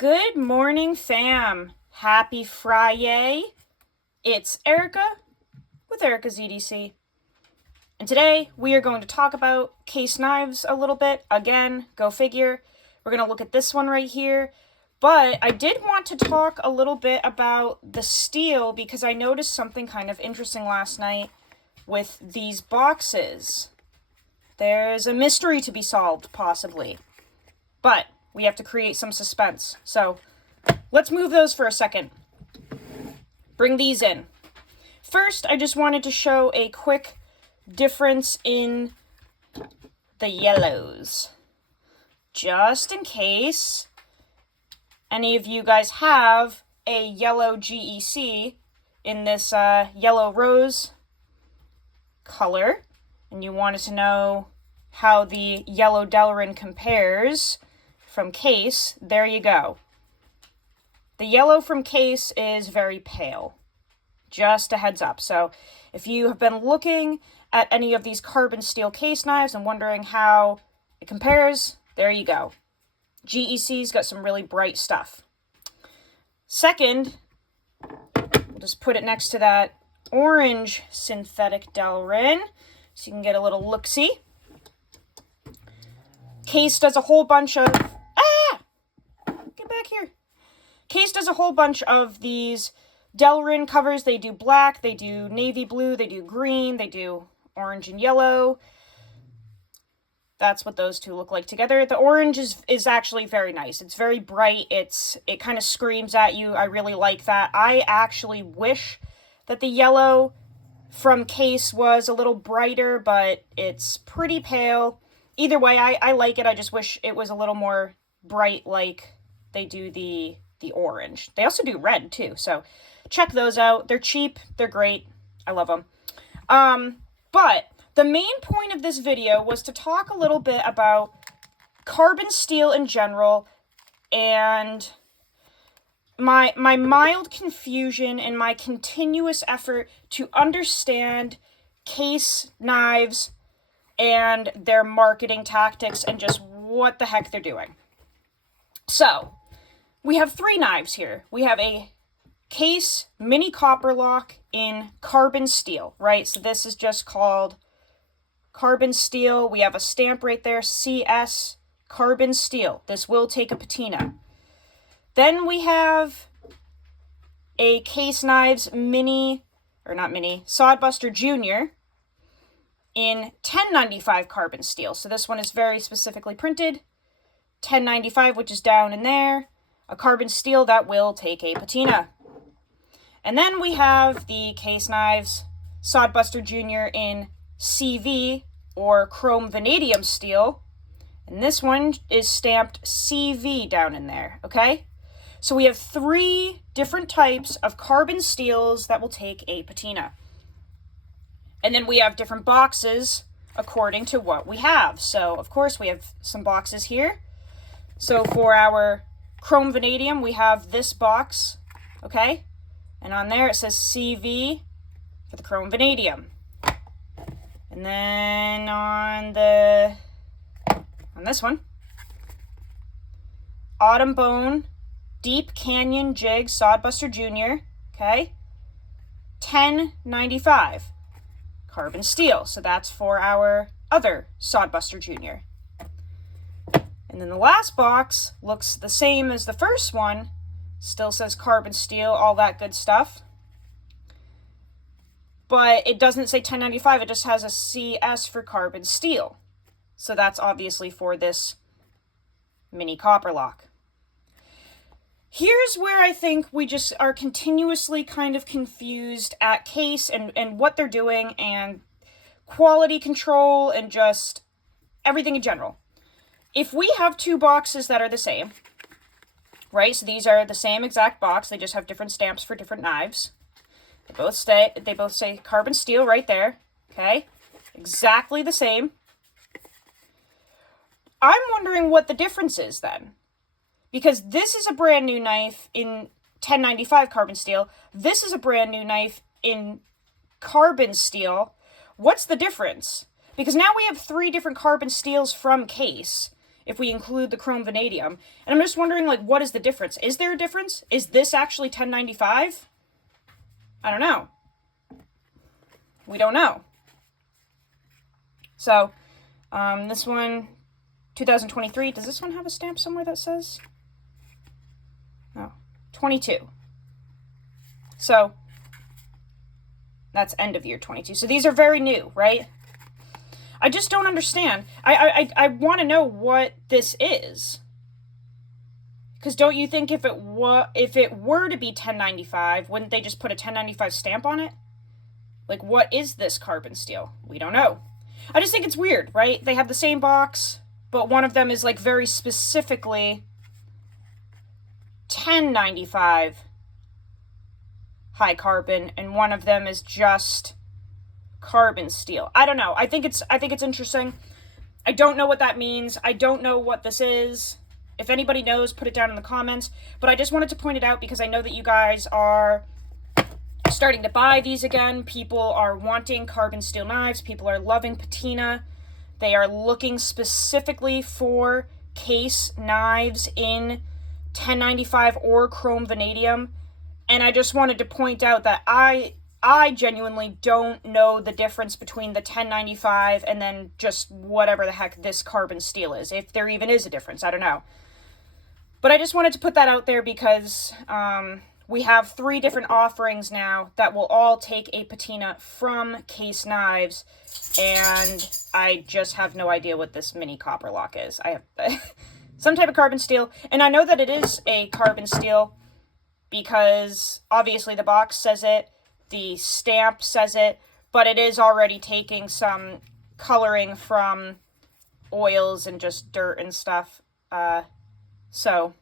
Good morning, fam. Happy Friday. It's Erica with Erica's EDC. And today we are going to talk about case knives a little bit. Again, go figure. We're going to look at this one right here. But I did want to talk a little bit about the steel because I noticed something kind of interesting last night with these boxes. There's a mystery to be solved, possibly. But we have to create some suspense. So let's move those for a second. Bring these in. First, I just wanted to show a quick difference in the yellows. Just in case any of you guys have a yellow GEC in this yellow rose color, and you wanted to know how the yellow Delrin compares from Case, there you go. The yellow from Case is very pale. Just a heads up. So if you have been looking at any of these carbon steel case knives and wondering how it compares, there you go. GEC's got some really bright stuff. Second, we'll just put it next to that orange synthetic Delrin so you can get a little look-see. Case does a whole bunch of... Get back here. Case does a whole bunch of these Delrin covers. They do black, they do navy blue, they do green, they do orange and yellow. That's what those two look like together. The orange is actually very nice. It's very bright. It kind of screams at you. I really like that. I actually wish that the yellow from Case was a little brighter, but it's pretty pale. Either way, I like it. I just wish it was a little more bright like they do the orange. They also do red too, so check those out. They're cheap. They're great. I love them. But the main point of this video was to talk a little bit about carbon steel in general and my mild confusion and my continuous effort to understand case knives and their marketing tactics and just what the heck they're doing. So, we have three knives here. We have a Case mini copper lock in carbon steel, right? So this is just called carbon steel. We have a stamp right there, CS carbon steel. This will take a patina. Then we have a Case Knives Sodbuster Junior in 1095 carbon steel. So this one is very specifically printed. 1095, which is down in there. A carbon steel that will take a patina. And then we have the Case Knives Sodbuster Junior in CV or chrome vanadium steel. And this one is stamped CV down in there, okay? So we have three different types of carbon steels that will take a patina. And then we have different boxes according to what we have. So, of course, we have some boxes here. So for our chrome vanadium, we have this box, okay? And on there it says CV for the chrome vanadium. And then on this one, Autumn Bone Deep Canyon Jig Sodbuster Junior, okay? 1095 carbon steel. So that's for our other Sodbuster Junior. And then the last box looks the same as the first one. Still says carbon steel, all that good stuff. But it doesn't say 1095, it just has a CS for carbon steel. So that's obviously for this mini copper lock. Here's where I think we just are continuously kind of confused at Case and what they're doing and quality control and just everything in general. If we have two boxes that are the same, right? So these are the same exact box. They just have different stamps for different knives. They both say carbon steel right there. Okay? Exactly the same. I'm wondering what the difference is then. Because this is a brand new knife in 1095 carbon steel. This is a brand new knife in carbon steel. What's the difference? Because now we have three different carbon steels from Case. if we include the chrome vanadium. And I'm just wondering, like, what is the difference? Is there a difference? Is this actually 1095? I don't know. We don't know. So, this one, 2023. Does this one have a stamp somewhere that says? No. 22. So, that's end of year 22. So these are very new, right? I just don't understand. I want to know what this is. Because don't you think if it were to be 1095, wouldn't they just put a 1095 stamp on it? Like, what is this carbon steel? We don't know. I just think it's weird, right? They have the same box, but one of them is like very specifically 1095 high carbon, and one of them is just carbon steel. I don't know. I think it's interesting. I don't know what that means. I don't know what this is. If anybody knows, put it down in the comments. But I just wanted to point it out because I know that you guys are starting to buy these again. People are wanting carbon steel knives. People are loving patina. They are looking specifically for case knives in 1095 or chrome vanadium. And I just wanted to point out that I genuinely don't know the difference between the 1095 and then just whatever the heck this carbon steel is. If there even is a difference, I don't know. But I just wanted to put that out there because we have 3 different offerings now that will all take a patina from Case Knives. And I just have no idea what this mini copper lock is. I have some type of carbon steel. And I know that it is a carbon steel because obviously the box says it, the stamp says it, but it is already taking some coloring from oils and just dirt and stuff. So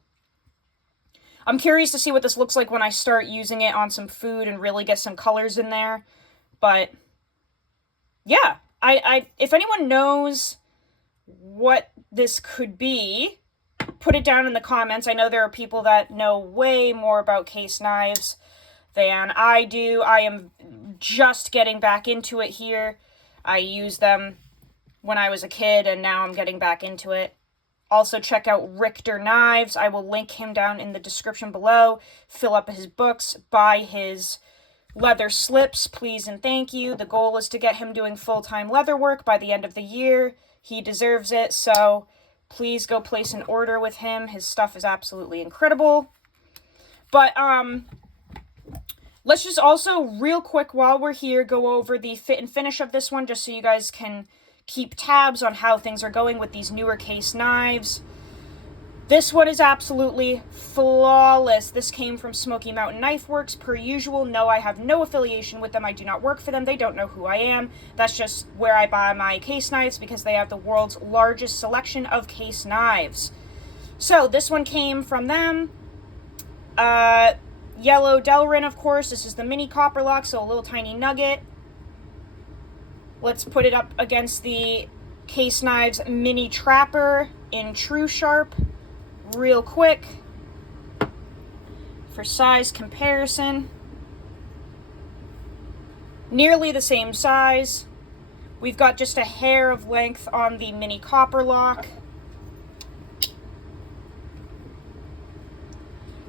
I'm curious to see what this looks like when I start using it on some food and really get some colors in there. But yeah, I if anyone knows what this could be, put it down in the comments. I know there are people that know way more about Case Knives than I do. I am just getting back into it here. I used them when I was a kid, and now I'm getting back into it. Also, check out Richter Knives. I will link him down in the description below. Fill up his books, buy his leather slips, please and thank you. The goal is to get him doing full-time leather work by the end of the year. He deserves it, so please go place an order with him. His stuff is absolutely incredible. But, let's just also, real quick, while we're here, go over the fit and finish of this one, just so you guys can keep tabs on how things are going with these newer Case Knives. This one is absolutely flawless. This came from Smoky Mountain Knife Works, per usual. No, I have no affiliation with them. I do not work for them. They don't know who I am. That's just where I buy my case knives because they have the world's largest selection of case knives. So, this one came from them. Yellow Delrin, of course. This is the mini copper lock, so a little tiny nugget. Let's put it up against the Case Knives Mini Trapper in True Sharp real quick for size comparison. Nearly the same size. We've got just a hair of length on the mini copper lock.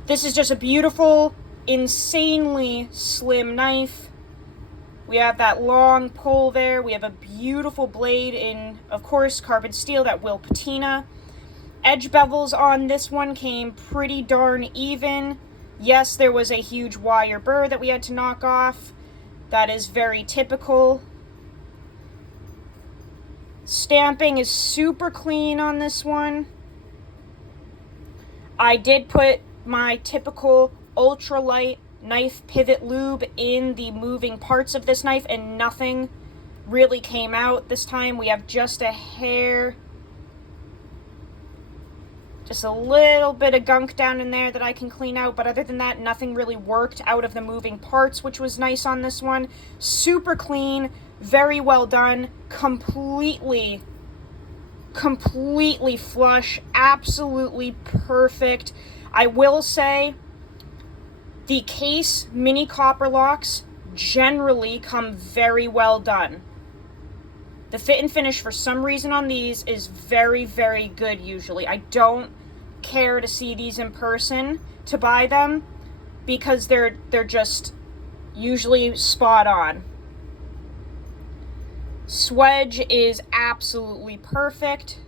This is just a beautiful, insanely slim knife. We have that long pull there. We have a beautiful blade in, of course, carbon steel that will patina. Edge bevels on this one came pretty darn even. Yes, there was a huge wire burr that we had to knock off. That is very typical. Stamping is super clean on this one. I did put my typical ultralight knife pivot lube in the moving parts of this knife, and nothing really came out this time. We have just a hair, just a little bit of gunk down in there that I can clean out, but other than that, nothing really worked out of the moving parts, which was nice on this one. Super clean, very well done, completely flush, absolutely perfect. I will say, the Case mini copper locks generally come very well done. The fit and finish for some reason on these is very, very good usually. I don't care to see these in person to buy them because they're just usually spot on. Swedge is absolutely perfect.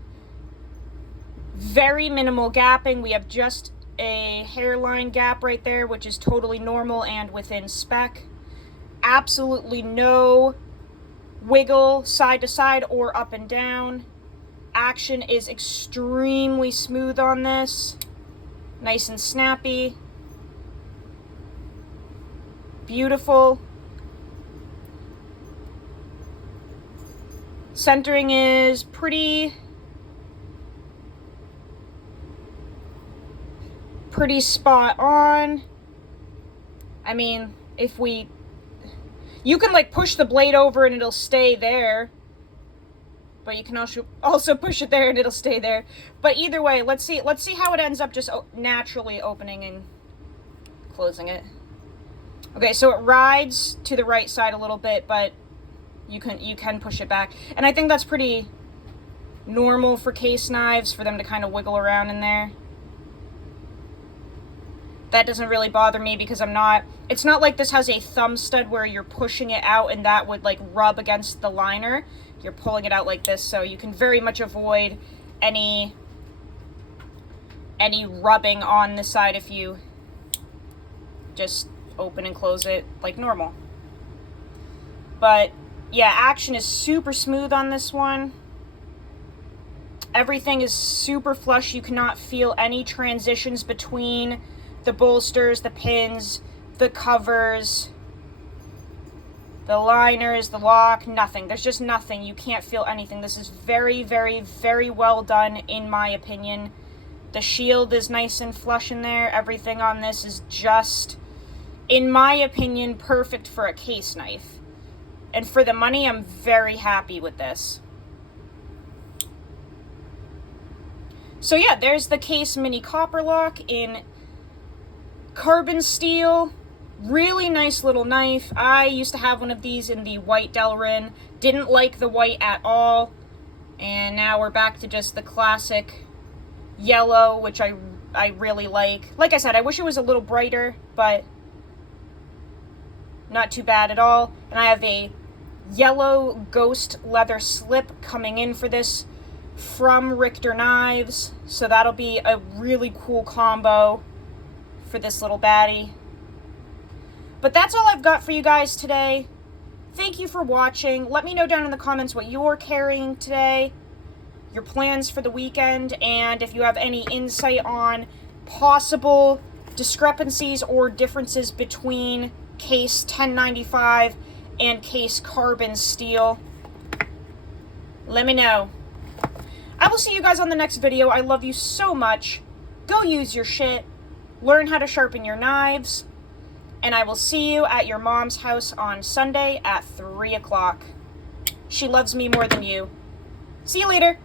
Very minimal gapping. We have just a hairline gap right there, which is totally normal and within spec. Absolutely no wiggle side to side or up and down. Action is extremely smooth on this. Nice and snappy. Beautiful. Centering is pretty spot on. I mean, you can like push the blade over and it'll stay there, but you can also push it there and it'll stay there. But either way, let's see how it ends up just naturally opening and closing it. Okay, so it rides to the right side a little bit, but you can push it back. And I think that's pretty normal for case knives, for them to kind of wiggle around in there. That doesn't really bother me because it's not like this has a thumb stud where you're pushing it out and that would like rub against the liner. You're pulling it out like this, so you can very much avoid any rubbing on the side if you just open and close it like normal. But yeah, action is super smooth on this one. Everything is super flush. You cannot feel any transitions between the bolsters, the pins, the covers, the liners, the lock, nothing. There's just nothing. You can't feel anything. This is very, very, very well done, in my opinion. The shield is nice and flush in there. Everything on this is just, in my opinion, perfect for a case knife. And for the money, I'm very happy with this. So yeah, there's the Case Mini Copper Lock in carbon steel. Really nice little knife. I used to have one of these in the white Delrin. Didn't like the white at all. And now we're back to just the classic yellow, which I really like. Like I said, I wish it was a little brighter, but not too bad at all. And I have a yellow ghost leather slip coming in for this from Richter Knives. So that'll be a really cool combo for this little baddie. But that's all I've got for you guys today. Thank you for watching. Let me know down in the comments what you're carrying today, your plans for the weekend, and if you have any insight on possible discrepancies or differences between Case 1095 and Case Carbon Steel. Let me know. I will see you guys on the next video. I love you so much. Go use your shit. Learn how to sharpen your knives. And I will see you at your mom's house on Sunday at 3 o'clock. She loves me more than you. See you later.